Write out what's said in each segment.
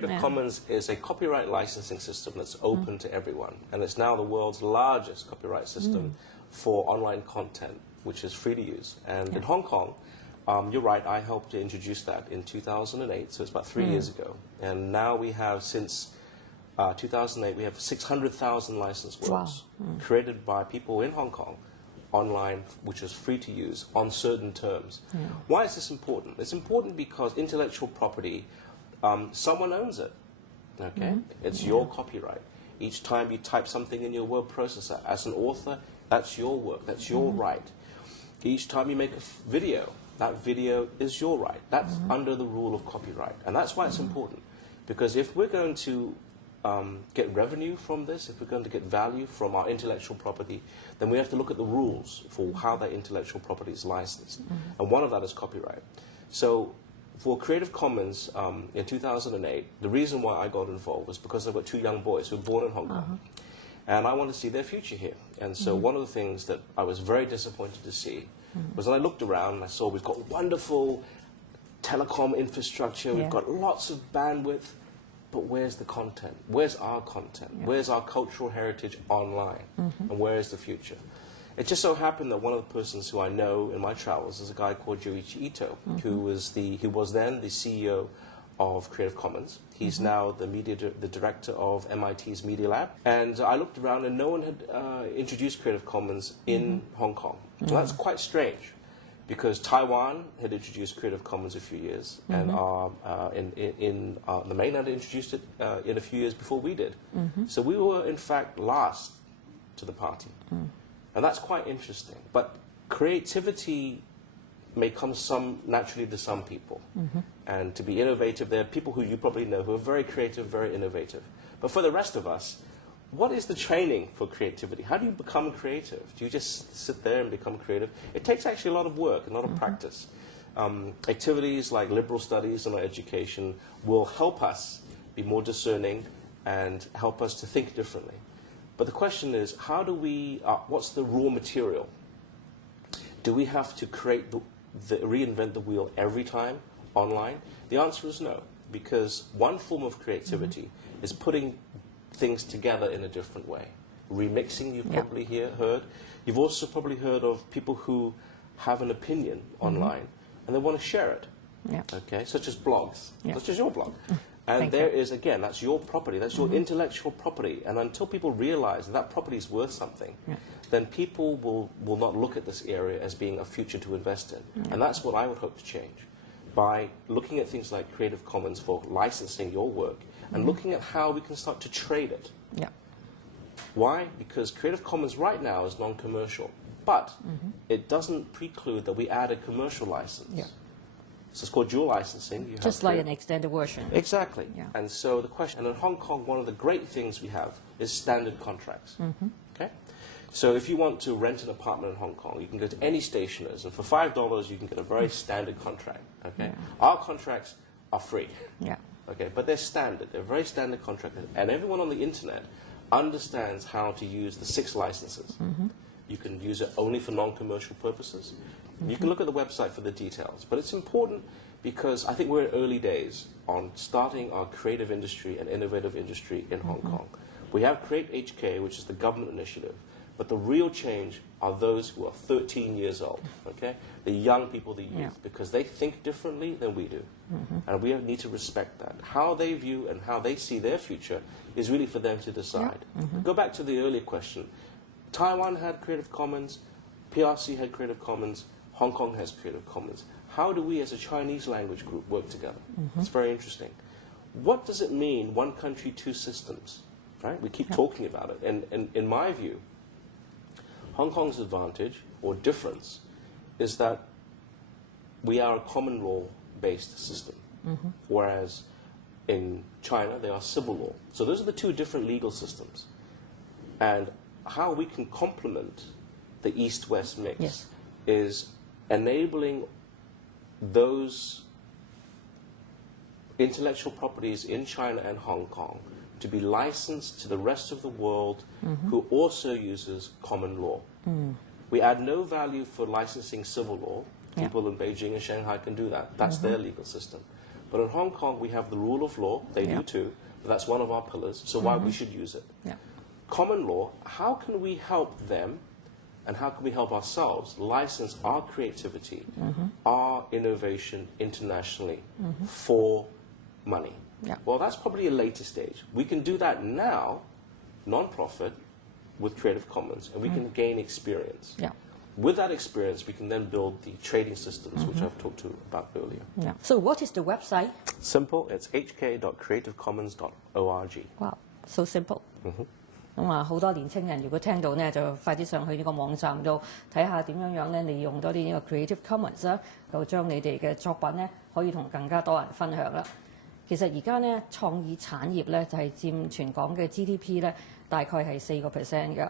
Creative Commons is a copyright licensing system that's open to everyone, and it's now the world's largest copyright system for online content, which is free to use. And in Hong Kong, you're right, I helped to introduce that in 2008, so it's about 3 years ago. And now we have, since 2008, we have 600,000 licensed works created by people in Hong Kong online, which is free to use on certain terms. Why is this important? It's important because intellectual property, someone owns it. Okay, it's your copyright. Each time you type something in your word processor, as an author, that's your work, that's your right. Each time you make a video, that video is your right. That's under the rule of copyright. And that's why it's important. Because if we're going to get revenue from this, if we're going to get value from our intellectual property, then we have to look at the rules for how that intellectual property is licensed. And one of that is copyright. So for Creative Commons in 2008, the reason why I got involved was because I've got 2 young boys who were born in Hong Kong. And I want to see their future here. And so one of the things that I was very disappointed to see was when I looked around and I saw we've got wonderful telecom infrastructure, we've got lots of bandwidth, but where's the content? Where's our content? Where's our cultural heritage online? And where is the future? It just so happened that one of the persons who I know in my travels is a guy called Joichi Ito, who was then the CEO of Creative Commons. He's now the director of MIT's Media Lab. And I looked around and no one had introduced Creative Commons in Hong Kong. Well, that's quite strange, because Taiwan had introduced Creative Commons a few years, and the mainland introduced it in a few years before we did. So we were, in fact, last to the party. And that's quite interesting. But creativity may come naturally to some people. And to be innovative, there are people who you probably know who are very creative, very innovative. But for the rest of us, what is the training for creativity? How do you become creative? Do you just sit there and become creative? It takes actually a lot of work, a lot of practice. Activities like liberal studies and education will help us be more discerning and help us to think differently. But the question is, how do we, what's the raw material? Do we have to create reinvent the wheel every time online? The answer is no, because one form of creativity is putting things together in a different way. Remixing, you've probably heard. You've also probably heard of people who have an opinion online and they want to share it, okay, such as blogs, such as your blog. And there is, again, that's your property, that's your intellectual property. And until people realize that property is worth something, then people will not look at this area as being a future to invest in. And that's what I would hope to change, by looking at things like Creative Commons for licensing your work, and looking at how we can start to trade it. Why? Because Creative Commons right now is non-commercial, but it doesn't preclude that we add a commercial license. So it's called dual licensing. You just like an extended version. Exactly. And so the question, and in Hong Kong, one of the great things we have is standard contracts. Okay? So if you want to rent an apartment in Hong Kong, you can go to any stationers, and for $5 you can get a very standard contract. Okay? Our contracts are free. Okay, but they're standard. They're very standard contracts, and everyone on the internet understands how to use the 6 licenses. You can use it only for non-commercial purposes. You can look at the website for the details, but it's important because I think we're in early days on starting our creative industry and innovative industry in Hong Kong. We have Create HK, which is the government initiative, but the real change are those who are 13 years old, okay? The young people, the youth, because they think differently than we do. And we need to respect that. How they view and how they see their future is really for them to decide. Go back to the earlier question. Taiwan had Creative Commons, PRC had Creative Commons, Hong Kong has Creative Commons. How do we as a Chinese language group work together? It's very interesting. What does it mean, one country, 2 systems? Right? We keep talking about it. And in my view, Hong Kong's advantage or difference is that we are a common law-based system, whereas in China they are civil law. So those are the 2 different legal systems. And how we can complement the East-West mix is enabling those intellectual properties in China and Hong Kong to be licensed to the rest of the world who also uses common law. We add no value for licensing civil law. People in Beijing and Shanghai can do that. That's their legal system. But in Hong Kong, we have the rule of law. They do too. But that's one of our pillars. So why we should use it. Common law, how can we help them and how can we help ourselves license our creativity, our innovation internationally for money? Well, that's probably a later stage. We can do that now, non-profit, with Creative Commons, and we can gain experience. With that experience, we can then build the trading systems, which I've talked about earlier. So what is the website? Simple. It's hk.creativecommons.org. Wow, so simple. 咁啊，好多年青人如果聽到呢，就快啲上去呢個網站度睇下點樣咧利用多啲呢個 Creative Commons 啦，就將你哋嘅作品呢可以同更加多人分享啦。其實而家呢，創意產業呢就係佔全港嘅 GDP 呢大概係4%嘅。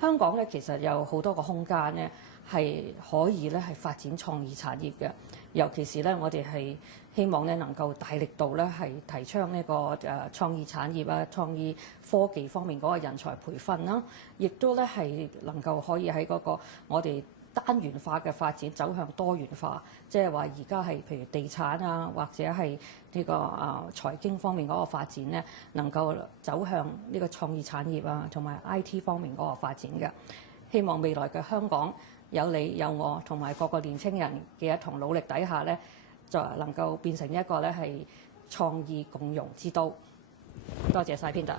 香港呢其實有好多個空間呢係可以呢係發展創意產業嘅，尤其是呢我哋係希望呢能夠大力度呢係提倡呢個創意產業啊、創意科技方面嗰個人才培訓啦，亦都呢係能夠可以喺嗰個我哋單元化嘅發展走向多元化，即係話而家係譬如地產啊，或者係呢個財經方面嗰個發展呢，能夠走向呢個創意產業啊，同埋 IT 方面嗰個發展嘅。希望未來嘅香港有你有我同埋各個年青人嘅一同努力底下呢，就能夠變成一個呢係創意共融之都。多謝晒 Pindar。